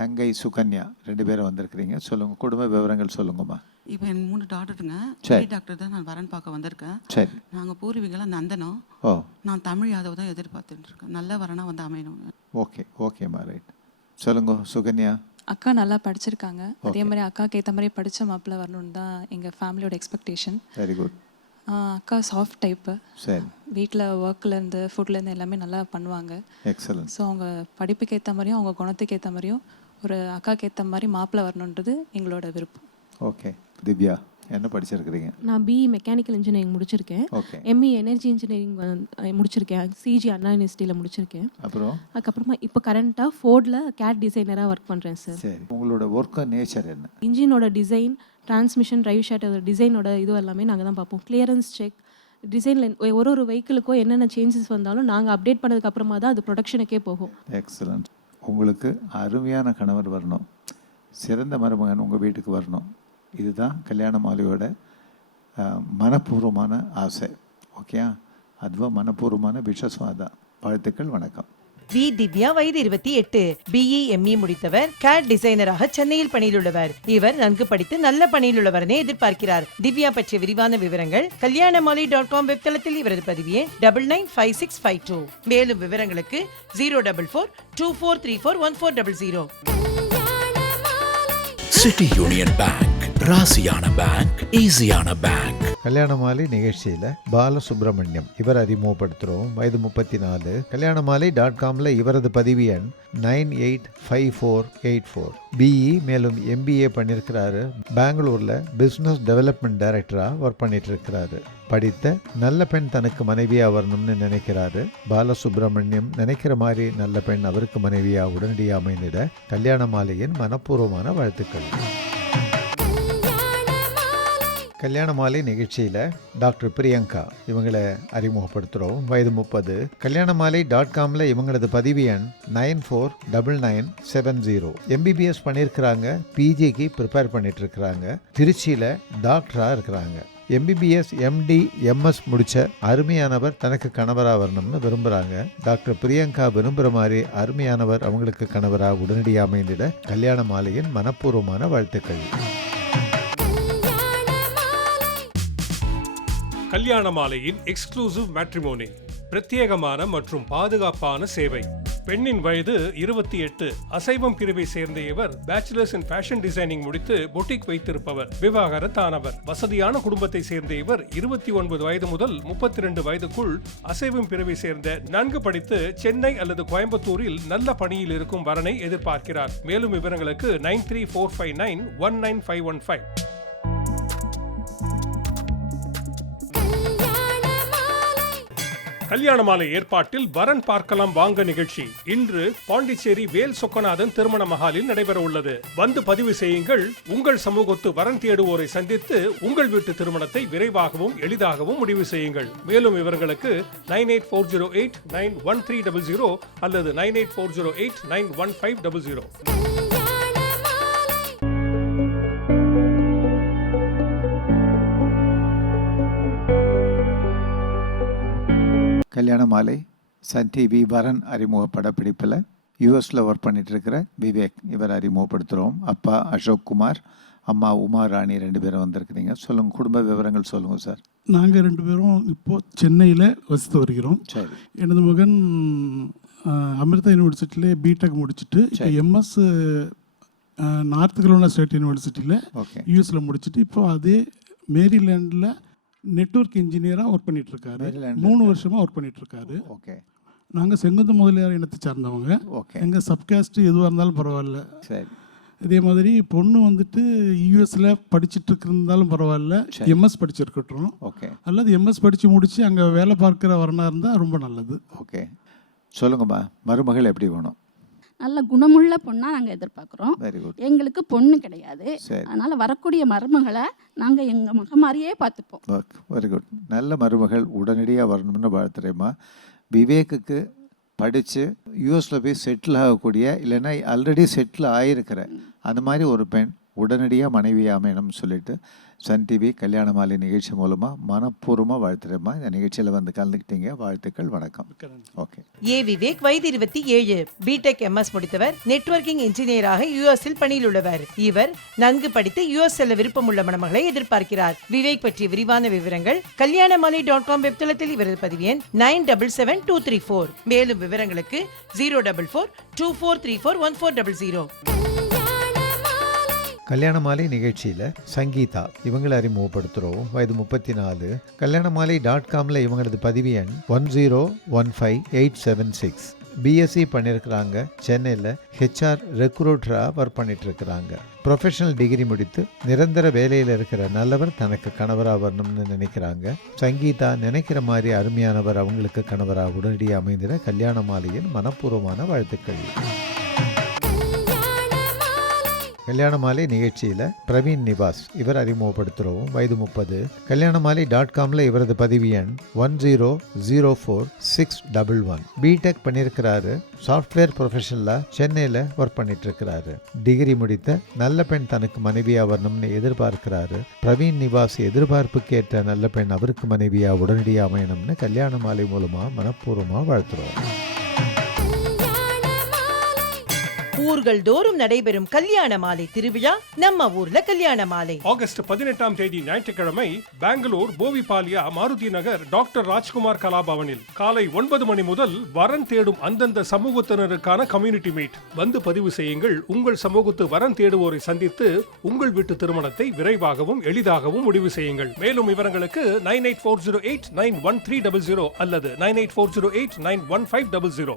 தங்கை சுகன்யா ரெண்டு பேரும் வந்திருக்கிறீங்க. சொல்லுங்கள் குடும்ப விவரங்கள் சொல்லுங்கம்மா. இப்போ என் மூணு டாக்டருங்க சரி. டாக்டர் தான் நான் வரன் பார்க்க வந்திருக்கேன். சரி. நாங்கள் பூர்வீகெல்லாம் நந்தனம். ஓ. நான் தமிழ் யாதவ் தான் எதிர்பார்த்துட்டு இருக்கேன். நல்ல வரனா வந்து அமையணும். ஓகே ஓகேம்மா ரைட் சொல்லுங்க சுகன்யா. அக்கா நல்லா படிச்சிருக்காங்க. அதே மாதிரி அக்காவுக்கு ஏற்ற மாதிரி படித்த மாப்பிள்ளை வரணும்னு தான் எங்கள் ஃபேமிலியோட எக்ஸ்பெக்டேஷன் வெரி குட் அக்கா சாஃப்ட் டைப்பு சரி. வீட்டில் ஒர்க்லேருந்து ஃபுட்லேருந்து எல்லாமே நல்லா பண்ணுவாங்க. எக்ஸலன்ட் ஸோ அவங்க படிப்புக்கு ஏற்ற மாதிரியும் அவங்க குணத்துக்கு ஏற்ற மாதிரியும் ஒரு அக்காவுக்கு ஏற்ற மாதிரி மாப்பிள்ளை வரணுன்றது எங்களோட விருப்பம். ஓகே. திவ்யா என்ன படிச்சிருக்கிறீங்க? நான் பிஇ மெக்கானிக்கல் இன்ஜினியரிங் முடிச்சிருக்கேன். எம்இ எனர்ஜி இன்ஜினியரிங் முடிச்சிருக்கேன். சிஜி அண்ணா யூனிவர்சிட்டியில் முடிச்சிருக்கேன். அப்புறம்? அதுக்கப்புறமா இப்போ கரண்ட்டாக ஃபோர்டில் கேட் டிசைனராக ஒர்க் பண்ணுறேன் சார் சரி. உங்களோட ஒர்க்கு நேச்சர் என்ன? இன்ஜினோட டிசைன் டிரான்ஸ்மிஷன் டிரைவ் ஷாட்டோட டிசைனோட இது எல்லாமே நாங்கள் தான் பார்ப்போம். கிளியரன்ஸ் செக் டிசைனில் ஒரு ஒரு வெஹிக்கிளுக்கும் என்னென்ன சேஞ்சஸ் வந்தாலும் நாங்கள் அப்டேட் பண்ணதுக்கு அப்புறமா தான் அது ப்ரொடக்ஷனுக்கே போகும். எக்ஸலண்ட் உங்களுக்கு அருமையான கணவர் வரணும். சிறந்த மருமகன் உங்கள் வீட்டுக்கு வரணும். இதுதான் கல்யாண மாலையோட மனப்பூர்வமான ஆசை. ஓகேயா? அதுவும் மனப்பூர்வமான விஷஸும் வாழ்த்துக்கள் வணக்கம். வி. திவ்யா வயது இருபத்தி எட்டு. பிஇ எம்இ முடித்தவர். கேட் டிசைனராக சென்னையில் பணியில் உள்ளவர் இவர் நன்கு படித்து நல்ல பணியில் உள்ளவரனே எதிர்பார்க்கிறார். திவ்யா பற்றிய விரிவான விவரங்கள் கல்யாணமாலி டாட் காம் வெப்தளத்தில் இவரது பதிவியே double nine five six five two. மேலும் விவரங்களுக்கு zero double four two four three four one four double zero. City union bank. ராசியான பேங்க் ஈஸியான பேங்க் கல்யாண மாலை நிகழ்ச்சியில் பாலசுப்ரமணியம் இவர் அறிமுகப்படுத்துகிறோம் வயது முப்பத்தி நாலு கல்யாண மாலை டாட் காமில் இவரது பதிவு எண் nine eight five four eight four. BE மேலும் எம்பிஏ பண்ணியிருக்கிறாரு பெங்களூரில் பிஸ்னஸ் டெவலப்மெண்ட் டைரக்டராக ஒர்க் பண்ணிட்டு இருக்கிறாரு படித்த நல்ல பெண் தனக்கு மனைவியாக வரணும்னு நினைக்கிறாரு. பாலசுப்ரமணியம் நினைக்கிற மாதிரி நல்ல பெண் அவருக்கு மனைவியாக உடனடியாக அமைந்திட கல்யாண மாலையின் மனப்பூர்வமான வாழ்த்துக்கள். கல்யாண மாலை நிகழ்ச்சியில் டாக்டர் பிரியங்கா இவங்களை அறிமுகப்படுத்துகிறோம் வயது முப்பது. கல்யாண மாலை டாட் காமில் இவங்களது பதிவு எண் nine four double nine seven zero. MBBS பண்ணியிருக்கிறாங்க. பிஜிக்கு ப்ரிப்பேர் பண்ணிட்டு இருக்கிறாங்க திருச்சியில் டாக்டராக இருக்கிறாங்க. எம்பிபிஎஸ் எம்டி எம்எஸ் முடித்த அருமையானவர் தனக்கு கணவராக வரணும்னு விரும்புகிறாங்க டாக்டர் பிரியங்கா விரும்புகிற மாதிரி அருமையானவர் அவங்களுக்கு கணவராக உடனடியாக அமைந்திட கல்யாண மாலையின் மனப்பூர்வமான வாழ்த்துக்கள். கல்யாண மாலையின் எக்ஸ்க்ளூசிவ் மேட்ரிமோனி பிரத்யேகமான மற்றும் பாதுகாப்பான சேவை. பெண்ணின் வயது இருபத்தி எட்டு. அசைவம் பிரிவை சேர்ந்த இவர் பேச்சுலர்ஸ் இன் ஃபேஷன் டிசைனிங் முடித்து பொட்டிக் வைத்திருப்பவர் விவாகரத்தானவர். வசதியான குடும்பத்தை சேர்ந்த இவர் இருபத்தி ஒன்பது வயது முதல் முப்பத்தி ரெண்டு வயதுக்குள் அசைவம் பிரிவை சேர்ந்த நன்கு படித்து சென்னை அல்லது கோயம்புத்தூரில் நல்ல பணியில் இருக்கும் வரனை எதிர்பார்க்கிறார். மேலும் விவரங்களுக்கு nine three four five nine one nine five one five. Kalyana Malai ஏற்பாட்டில் வரன் பார்க்கலாம் வாங்க நிகழ்ச்சி. இன்று பாண்டிச்சேரி வேல் சொக்கநாதன் திருமண மகாலில் நடைபெற உள்ளது. வந்து பதிவு செய்யுங்கள். உங்கள் சமூகத்து வரன் தேடுவோரை சந்தித்து உங்கள் வீட்டு திருமணத்தை விரைவாகவும் எளிதாகவும் முடிவு செய்யுங்கள். மேலும் இவர்களுக்கு nine eight four zero eight nine one three double zero அல்லது nine eight four zero eight nine one five double zero. Kalyana Malai sun TV வரன் அறிமுக படப்பிடிப்பில் யூஎஸில் ஒர்க் பண்ணிட்டு இருக்கிற விவேக். இவர் அறிமுகப்படுத்துகிறோம். அப்பா அசோக் குமார் அம்மா உமா ராணி ரெண்டு பேரும் வந்திருக்கிறீங்க. சொல்லுங்கள் குடும்ப விவரங்கள் சொல்லுங்கள் சார் நாங்கள் ரெண்டு பேரும் இப்போது சென்னையில் வசித்து வருகிறோம். சரி. எனது மகன் அமிர்தா யூனிவர்சிட்டியில் பிடெக் முடிச்சுட்டு இப்போ. எம்எஸ் நார்த் கரோனா ஸ்டேட் யூனிவர்சிட்டியில் ஓகே. யூஎஸில் முடிச்சுட்டு இப்போ அதே மேரிலேண்டில் நெட்வொர்க் இன்ஜினியராக ஒர்க் பண்ணிட்டு இருக்காரு மூணு வருஷமாக ஒர்க் பண்ணிட்டு இருக்காரு ஓகே நாங்கள் செங்குந்த முதலியார் இனத்தை சார்ந்தவங்க. ஓகே எங்கள் சப்காஸ்ட் எதுவாக இருந்தாலும் பரவாயில்ல. சரி. இதே மாதிரி பொண்ணு வந்துட்டு யூஎஸில் படிச்சுட்டு இருந்தாலும் பரவாயில்ல. எம்எஸ் படிச்சிருக்கட்டும். ஓகே அல்லது எம்எஸ் படித்து முடித்து அங்கே வேலை பார்க்குற வரனா இருந்தால் ரொம்ப நல்லது. ஓகே சொல்லுங்கம்மா. மருமகள் எப்படி வேணும்? நல்ல குணமுள்ள பொண்ணாக நாங்கள் எதிர்பார்க்குறோம். வெரி குட் எங்களுக்கு பொண்ணு கிடையாது. அதனால் வரக்கூடிய மருமகளை நாங்கள் எங்கள் மக மாதிரியே பார்த்துப்போம் வெரி குட் நல்ல மருமகள் உடனடியாக வரணும்னு வாழ்த்துறேம்மா விவேக்குக்கு படித்து யூஎஸில் போய் செட்டில் ஆகக்கூடிய இல்லைன்னா ஆல்ரெடி செட்டில் ஆகிருக்கிற அந்த மாதிரி ஒரு பெண் உடனடியாக மனைவி அமையணும்னு சொல்லிட்டு சன் டிவி கல்யாண மாலை நிகழ்ச்சி மூலமாக மனப்பூர்வமாக வாழ்த்துறேம்மா. இந்த நிகழ்ச்சியில் வந்து கலந்துக்கிட்டீங்க. வாழ்த்துக்கள் வணக்கம். ஓகே ஏ விவேக் வயது இருபத்தி ஏழு. BTech MS முடித்தவர். நெட்வொர்க்கிங் இன்ஜினியராக யூஎஸ்இல் பணியில் உள்ளவர். இவர் நன்கு படித்து யூஎஸ் செல்ல விருப்பமுள்ள மணமகளை எதிர்பார்க்கிறார். விவேக் பற்றிய விரிவான விவரங்கள் கல்யாணமாலை டாட் காம் வெப்தளத்தில் இவரது பதிவு எண் nine double seven two three four. மேலும் விவரங்களுக்கு zero double four two four three four one four double zero. Kalyana Malai நிகழ்ச்சியில் சங்கீதா இவங்களை அறிமுகப்படுத்துகிறோம் வயது முப்பத்தி நாலு கல்யாண மாலை டாட் காமில் இவங்களது பதிவு எண் one zero one five eight seven six BSc பண்ணியிருக்கிறாங்க சென்னையில் ஹெச்ஆர் ரெக்ரூட்டராக ஒர்க் பண்ணிட்டு இருக்கிறாங்க ப்ரொஃபஷனல் டிகிரி முடித்து நிரந்தர வேலையில் இருக்கிற நல்லவர் தனக்கு கணவராக வரணும்னு நினைக்கிறாங்க. சங்கீதா நினைக்கிற மாதிரி அருமையானவர் அவங்களுக்கு கணவராக உடனடியாக அமைந்திட கல்யாண மாலையின் மனப்பூர்வமான வாழ்த்துக்கள். கல்யாண மாலை நிகழ்ச்சியில் பிரவீன் நிவாஸ் இவர் அறிமுகப்படுத்துகிறோம் வயது முப்பது. கல்யாணமாலை டாட் காமில் இவரது பதிவு எண் one zero zero four six double one. BTech பண்ணியிருக்கிறாரு சாஃப்ட்வேர் ப்ரொஃபஷனில் சென்னையில் ஒர்க் பண்ணிட்டு இருக்கிறாரு டிகிரி முடித்த நல்ல பெண் தனக்கு மனைவியாக வரணும்னு எதிர்பார்க்கிறாரு. பிரவீன் நிவாஸ் எதிர்பார்ப்புக்கேற்ற நல்ல பெண் அவருக்கு மனைவியாக உடனடியாக அமையணும்னு கல்யாண மாலை மூலமாக மனப்பூர்வமாக வாழ்த்துறோம். ஊர்கள் தோறும் நடைபெறும் கல்யாண மாலை திருவிழா நம்ம ஊர்ல கல்யாண மாலை. ஆகஸ்ட் பதினெட்டாம் தேதி ஞாயிற்றுக்கிழமை பெங்களூர் போவிபாலியா மாருதி நகர் டாக்டர் ராஜ்குமார் கலாபவனில் காலை ஒன்பது மணி முதல் வரன் தேடும் அந்தந்த சமூகத்தினருக்கான கம்யூனிட்டி மீட். வந்து பதிவு செய்யுங்கள். உங்கள் சமூகத்து வரன் தேடுவோரை சந்தித்து உங்கள் வீட்டு திருமணத்தை விரைவாகவும் எளிதாகவும் முடிவு செய்யுங்கள். மேலும் விவரங்களுக்கு nine eight four zero eight nine one three double zero அல்லது nine eight four zero eight nine one five double zero.